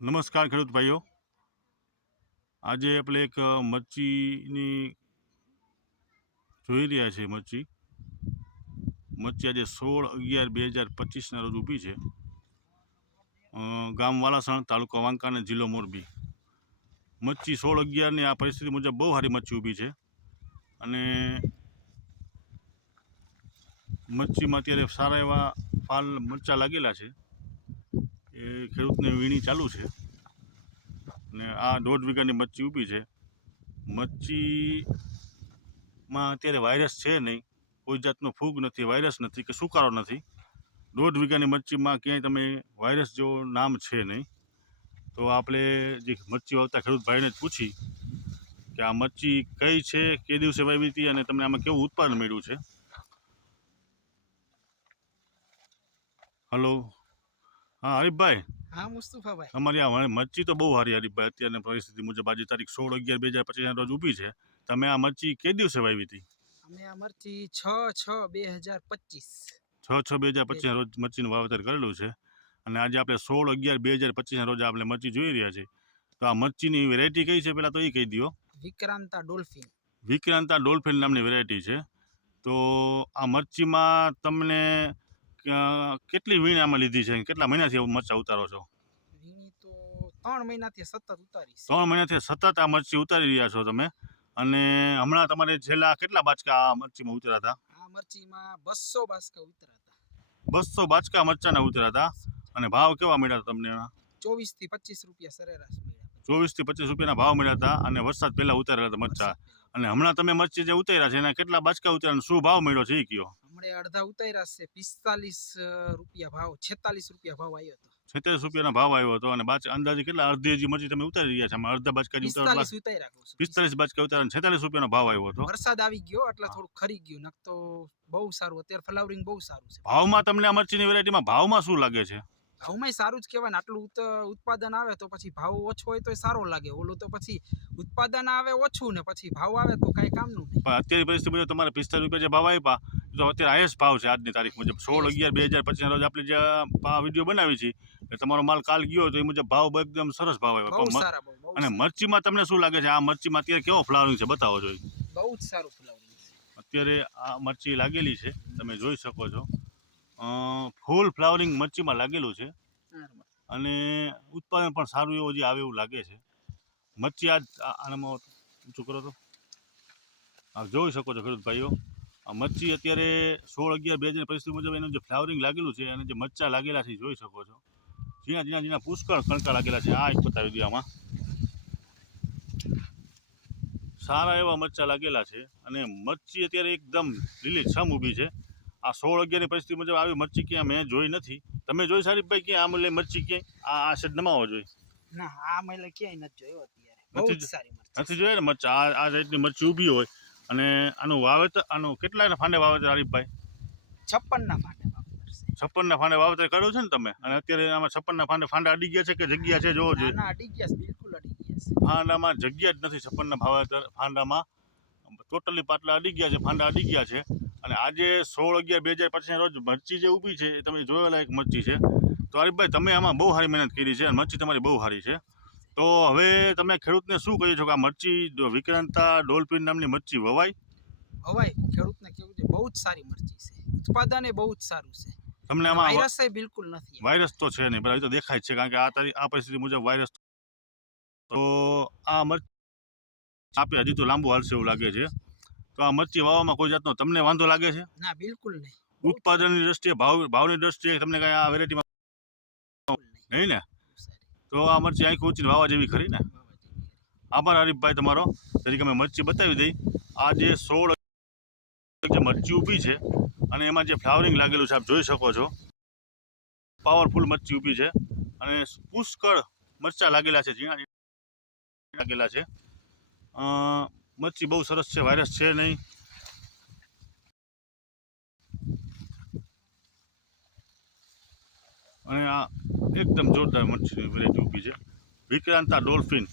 નમસ્કાર ખેડૂત ભાઈઓ, આજે આપણે એક મચ્છીની જોઈ રહ્યા છીએ. મચ્છી આજે 16/11/2025ના રોજ ઊભી છે. ગામ વાલાસણ, તાલુકો વાંકાનેર, જિલ્લો મોરબી. મચ્છી 16/11ની આ પરિસ્થિતિ મુજબ બહુ સારી મચ્છી ઊભી છે અને મચ્છીમાં અત્યારે સારા એવા ફાલ મરચાં લાગેલા છે. એ ખેડૂતને વીણી ચાલુ છે અને આ 1.5 વીઘાની મચ્છી ઊભી છે. મચ્છીમાં અત્યારે વાયરસ છે નહીં, કોઈ જાતનો ફૂગ નથી, વાયરસ નથી કે સુકારો નથી. 1.5 વીઘાની મચ્છીમાં ક્યાંય તમે વાયરસ જેવો નામ છે નહીં. તો આપણે જે મચ્છી વાવતા ખેડૂત ભાઈને જ પૂછી કે આ મચ્છી કઈ છે, કે દિવસે વાવી હતી અને તમને આમાં કેવું ઉત્પાદન મળ્યું છે. હલો, હા હરીફભાઈ. હા મુસ્તફાભાઈ, અમારી આ મચ્છી તો બહુ સારી હરીફભાઈ. અત્યારની પરિસ્થિતિ મુજબ આજે તારીખ 16/11/2025 રોજ ઊભી છે. તમે આ મચ્છી કે દિવસે વાવી હતી? અમે આ મરચી 6/6/2025 6/6/2025 રોજ મચ્છીનું વાવેતર કરેલું છે અને આજે આપણે 16/11/2025 રોજ આપણે મચ્છી જોઈ રહ્યા છીએ. તો આ મચ્છીની વેરાયટી કઈ છે પહેલાં તો એ કહી દો. વિક્રાંતા ડોલ્ફિન. વિક્રાંતા ડોલ્ફિન નામની વેરાયટી છે. તો આ મચ્છીમાં તમને કેટલી વીણ આમાં લીધી છે, કેટલા મહિનાથી મરચાં ઉતારો છો? વીણી તો 3 મહિનાથી સતત ઉતારી છે. 3 મહિનાથી સતત આ મચ્છી ઉતારી રહ્યા છો તમે. અને હમણાં તમારે છેલ્લા કેટલા બાચકા આ મચ્છીમાં ઉતર્યા હતા? આ મરચીમાં 200 બાસકા ઉતર્યા હતા. 200 બાચકા મરચાના ઉતર્યા હતા. અને ભાવ કેવા મળ્યા હતા તમને? 24 થી 25 રૂપિયા સરેરાશ મળ્યા. 24 થી 25 રૂપિયાના ભાવ મળ્યા હતા અને વરસાદ પહેલા ઉતારેલા હતા મરચા. અને હમણાં તમે મચ્છી જે ઉતાર્યા છે એના કેટલા બાચકા ઉતાર્યા, શું ભાવ મળ્યો છે એ કયો? હમણે અડધા ઉતાર્યા છે, 45 રૂપિયા ભાવ, 46 રૂપિયા ભાવ આવ્યો હતો. 46 રૂપિયાનો ભાવ આવ્યો હતો. અને અંદાજે કેટલા અડધી હજી મરચી તમે ઉતારી રહ્યા છે? અડધા બાચકા 45 બાચકા ઉતાર્યા, 46 રૂપિયાનો ભાવ આવ્યો હતો. વરસાદ આવી ગયો એટલે થોડું ખરી ગયું, નક તો બહુ સારું. અત્યારે ફ્લાવરિંગ બહુ સારું છે. ભાવમાં તમને આ મરચીની વેરાયટીમાં ભાવમાં શું લાગે છે? ભાવમાં સારું જ કહેવાય ને. આટલું ઉત્પાદન આવે તો પછી ભાવ ઓછો હોય તો સારો લાગે. ઓલું તો પછી ઉત્પાદન આવે ઓછું ને પછી ભાવ આવે તો કઈ કામનું નહીં. પણ અત્યારની પરિસ્થિતિ મુજબ તમારે 45 રૂપિયા જે ભાવ આપ્યા તો અત્યારે હાઈએસ્ટ ભાવ છે આજની તારીખ મુજબ. 16/11/2025 રોજ આપણે જે આ વિડીયો બનાવી છે એટલે તમારો માલ કાલ ગયો તો એ મુજબ ભાવ એકદમ સરસ ભાવ આવ્યો. અને મરચીમાં તમને શું લાગે છે આ મરચીમાં અત્યારે કેવો ફ્લાવરિંગ છે, બતાવો જોઈએ. બહુ જ સારું ફ્લાવરિંગ છે. અત્યારે આ મરચી લાગેલી છે, તમે જોઈ શકો છો. ફૂલ ફ્લાવરિંગ મરચીમાં લાગેલું છે અને ઉત્પાદન પણ સારું એવું જે આવે એવું લાગે છે. મરચી આનામાં ઊંચું કરો તો જોઈ શકો છો ખેડૂત ભાઈઓ. આ મચ્છી અત્યારે 16/11/2025 પરિસ્થિતિ મુજબ એનું જે ફ્લાવરિંગ લાગેલું છે અને જે મરચાં લાગેલા છે જોઈ શકો છો. ઝીણા પુષ્કળ કણકા લાગેલા છે. આ એક બતાવી દઈએ. આમાં સારા એવા મરચાં લાગેલા છે અને મચ્છી અત્યારે એકદમ લીલીછમ ઊભી છે. આ 16/11ની પરિસ્થિતિ મુજબ આવી મચ્છી ક્યાં મેં જોઈ નથી. તમે જોઈ સારીભાઈ ક્યાં આ મળે મચ્છી ક્યાંય આ સેટ નમાવો જોઈએ? ના, આ મળે ક્યાંય નથી જોયો અત્યારે. બહુ જ સારી મરચી નથી જોયા ને મરચા. આ જાતની મચ્છી ઊભી હોય અને આનું વાવેતર, આનું કેટલાના ફાંડે વાવેતર હરીફભાઈ? 56ના ફાંડે વાવેતર છે. 56ના ફાંડે વાવેતર કર્યું છે ને તમે? અને અત્યારે આમાં 56ના ફાંડા અડી ગયા છે કે જગ્યા છે જોવો જોઈએ? ના, અડી ગયા છે, બિલકુલ અડી ગયા છે. ફાંડામાં જગ્યા જ નથી. 56ના ફાંડામાં ટોટલી પાટલા અડી ગયા છે, ફાંડા અડી ગયા છે. અને આજે 16/11/2025 રોજ મરચી જે ઊભી છે એ તમે જોયેલા એક મરચી છે. તો હરીફભાઈ તમે આમાં બહુ સારી મહેનત કરી છે અને મરચી તમારી બહુ સારી છે. તો હવે તમે ખેડૂતને શું કહો છો કે આ મરચી વિક્રાંતા ડોલ્ફિન નામની મરચી વવાય? ખેડૂતને કેવું છે, બહુ જ સારી મરચી છે. ઉત્પાદન એ બહુ જ સારું છે. તમને આમાં વાયરસ બિલકુલ નથી. વાયરસ તો છે નહીં, બરાબર, તો દેખાય છે કારણ કે આ પરિસ્થિતિ મુજબ વાયરસ. તો આ મરચી આપે હજી તો લાંબુ હાલશે એવું લાગે છે. તો આ મરચી વાવવામાં કોઈ જાતનો તમને વાંધો લાગે છે? ના, બિલકુલ નહીં. ઉત્પાદનની દ્રષ્ટિએ, ભાવની દ્રષ્ટિએ તમને કઈ આ વેરાયટીમાં નહીં ને? તો આ મરચી આંખ ઊંચીને વાવા જેવી ખરી ને? આભાર હરીફભાઈ તમારો. તરીકે અમે મરચી બતાવી દઈ. આ જે 16 જે મરચી ઊભી છે અને એમાં જે ફ્લાવરિંગ લાગેલું છે આપ જોઈ શકો છો. પાવરફુલ મરચી ઊભી છે અને પુષ્કળ મરચા લાગેલા છે, ઝીણા લાગેલા છે. મરચી બહુ સરસ છે, વાયરસ છે નહીં. અને આ એકદમ જોરદાર મરચીની વેરાયટી ઊભી છે, વિક્રાંતા ડોલ્ફિન.